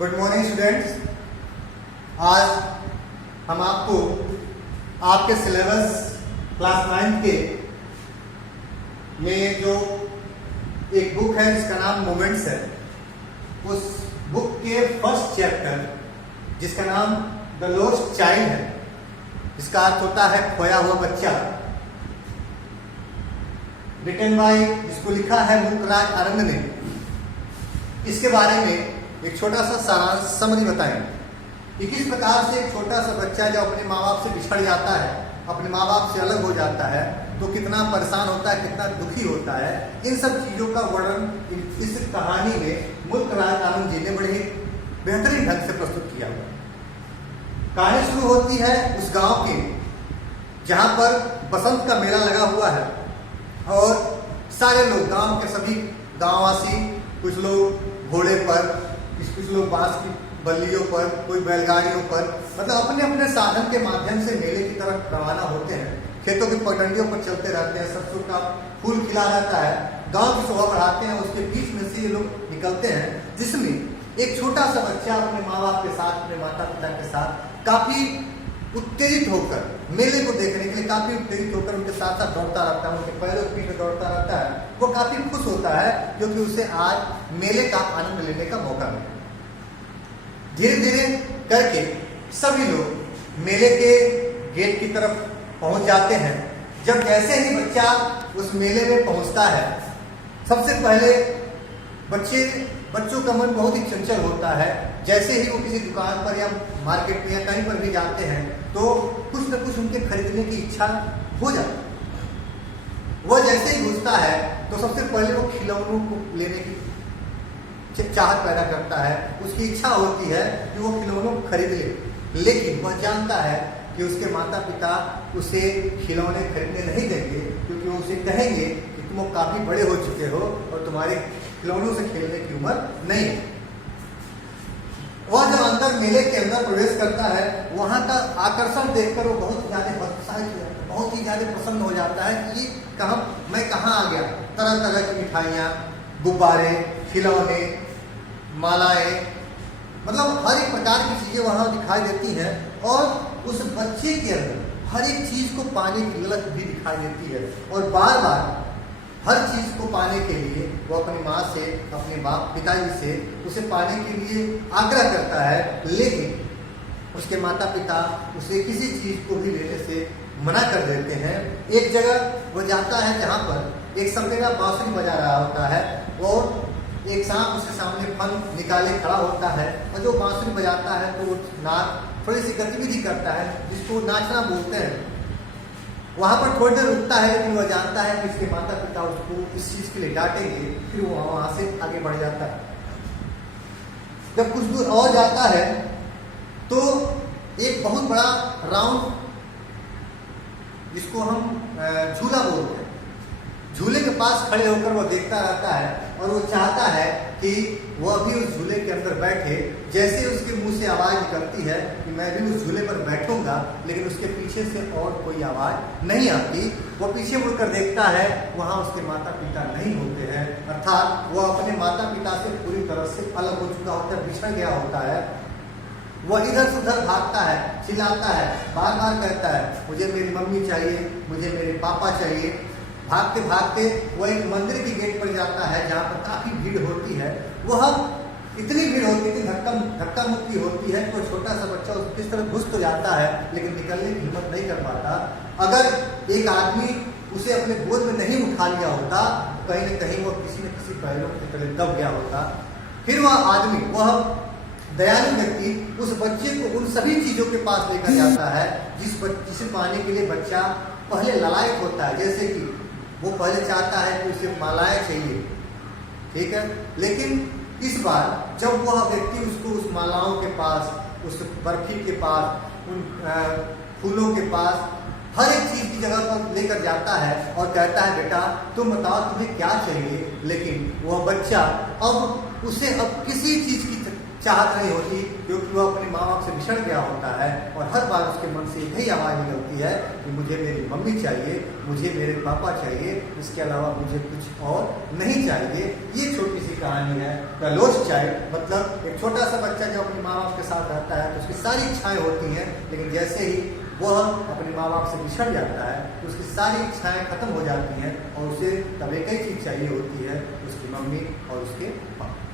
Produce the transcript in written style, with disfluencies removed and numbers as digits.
Good morning students. आज हम आपको आपके सिलेबस क्लास 9 के में जो एक बुक है जिसका नाम मोमेंट्स है, उस बुक के फर्स्ट चैप्टर जिसका नाम द लॉस्ट चाइल्ड है, जिसका अर्थ होता है खोया हुआ बच्चा, रिटन बाय, जिसको लिखा है मुल्कराज आनंद ने। इसके बारे में एक छोटा सा सारांश समरी बताएंगे कि किस प्रकार से एक छोटा सा बच्चा जब अपने माँ बाप से बिछड़ जाता है, अपने माँ बाप से अलग हो जाता है, तो कितना परेशान होता है, कितना दुखी होता है। इन सब चीज़ों का वर्णन इस कहानी में मुल्कराज आनंद जी ने बड़े ही बेहतरीन ढंग से प्रस्तुत किया हुआ। कहानी शुरू होती है उस गांव की जहाँ पर बसंत का मेला लगा हुआ है और सारे लोग, गांव के सभी गांववासी, कुछ लोग घोड़े पर, कुछ लोग बांस की बल्लियों पर, कोई बैलगाड़ियों पर, मतलब अपने अपने साधन के माध्यम से मेले की तरफ रवाना होते हैं। खेतों की पगडंडियों पर चलते रहते हैं, सरसों का फूल खिला रहता है, गांव की शोभा बढ़ाते हैं। उसके बीच में से ये लोग निकलते हैं जिसमें एक छोटा सा बच्चा अपने माँ बाप के साथ, अपने माता पिता के साथ काफी उत्तेजित होकर, मेले को देखने के लिए काफी उत्तेजित होकर उनके साथ साथ दौड़ता रहता है, उनके पैरों के पीछे दौड़ता रहता है। वो काफी खुश होता है क्योंकि उसे आज मेले का आनंद लेने का मौका मिला। धीरे धीरे करके सभी लोग मेले के गेट की तरफ पहुंच जाते हैं। जब जैसे ही बच्चा उस मेले में पहुंचता है, सबसे पहले बच्चों का मन बहुत ही चंचल होता है। जैसे ही वो किसी दुकान पर या मार्केट में या कहीं पर भी जाते हैं तो कुछ न कुछ उनके खरीदने की इच्छा हो जाती है। वो जैसे ही घुसता है तो सबसे पहले वो खिलौनों को लेने की चाहत पैदा करता है। उसकी इच्छा होती है कि वो खिलौनों को खरीद ले, लेकिन वह जानता है कि उसके माता पिता उसे खिलौने खरीदने नहीं देंगे, क्योंकि वो उसे कहेंगे कि तुम काफी बड़े हो चुके हो और तुम्हारे खिलौनों से खेलने की उम्र नहीं है। वह जब अंदर मेले के अंदर प्रवेश करता है, वहां का आकर्षण देखकर वो बहुत ज्यादा उत्साहित हो जाता है, बहुत ही ज्यादा प्रसन्न हो जाता है कि ये मैं कहाँ आ गया। तरह तरह की मिठाइयाँ, गुब्बारे, खिलौने, मालाएं, मतलब हर एक प्रकार की चीजें वहां दिखाई देती हैं। और उस बच्चे के अंदर हर एक चीज को पाने की ललक भी दिखाई देती है और बार बार हर चीज को पाने के लिए वो अपनी माँ से, अपने बाप पिताजी से उसे पाने के लिए आग्रह करता है, लेकिन उसके माता पिता उसे किसी चीज को भी लेने से मना कर देते हैं। एक जगह वो जाता है जहाँ पर एक सपेरा बांसुरी बजा रहा होता है और एक सांप उसके सामने फन निकाले खड़ा होता है और जो बांसुरी बजाता है तो थोड़ी सी गतिविधि करता है जिसको नाचना बोलते हैं। वहां पर थोड़ी देर रुकता है, लेकिन वह जानता है कि उसके माता पिता उसको इस चीज के लिए डांटेंगे, फिर वो वहां से आगे बढ़ जाता है। जब कुछ दूर और जाता है तो एक बहुत बड़ा राउंड, जिसको हम झूला बोलते हैं, झूले के पास खड़े होकर वो देखता रहता है और वो चाहता है कि वह भी उस झूले के अंदर बैठे। जैसे उसके मुंह से आवाज निकलती है कि मैं भी उस झूले पर बैठूंगा, लेकिन उसके पीछे से और कोई आवाज नहीं आती। वो पीछे मुड़कर देखता है, वहां उसके माता पिता नहीं होते हैं, अर्थात वो अपने माता पिता से पूरी तरह से अलग हो चुका होता है, बिछड़ गया होता है। वह इधर से उधर भागता है, चिल्लाता है, बार बार कहता है मुझे मेरी मम्मी चाहिए, मुझे मेरे पापा चाहिए। भागते भागते वह एक मंदिर की गेट पर जाता है जहाँ पर काफी भीड़ होती है। वह इतनी भीड़ होती है, धक्का मुक्की होती है, तो छोटा सा बच्चा किस तरह घुस तो जाता है लेकिन निकलने की हिम्मत नहीं कर पाता। अगर एक आदमी उसे अपने गोद में नहीं उठा लिया होता, कहीं न कहीं वह किसी न किसी पहलू के तले दब गया होता। फिर वह आदमी, वह दयालु व्यक्ति उस बच्चे को उन सभी चीजों के पास लेकर जाता है जिसे पाने के लिए बच्चा पहले ललायत होता है। जैसे कि वो पहले चाहता है कि उसे मालाएं चाहिए, ठीक है, लेकिन इस बार जब वह व्यक्ति उसको उस मालाओं के पास, उस बर्फी के पास, उन फूलों के पास, हर एक चीज की जगह पर लेकर जाता है और कहता है बेटा तुम बताओ तुम्हें क्या चाहिए, लेकिन वह बच्चा अब किसी चीज की चाहत नहीं होती, क्योंकि वो अपने माँ बाप से बिछड़ गया होता है और हर बार उसके मन से यही आवाज़ निकलती है कि मुझे मेरी मम्मी चाहिए, मुझे मेरे पापा चाहिए, इसके अलावा मुझे कुछ और नहीं चाहिए। ये छोटी सी कहानी है द लॉस्ट चाइल्ड। मतलब एक छोटा सा बच्चा जब अपने माँ बाप के साथ रहता है तो उसकी सारी इच्छाएं होती हैं, लेकिन जैसे ही वह अपने माँ बाप से बिछड़ जाता है तो उसकी सारी इच्छाएं खत्म हो जाती हैं और उसे तब एक ही चीज़ चाहिए होती है, उसकी मम्मी और उसके पापा।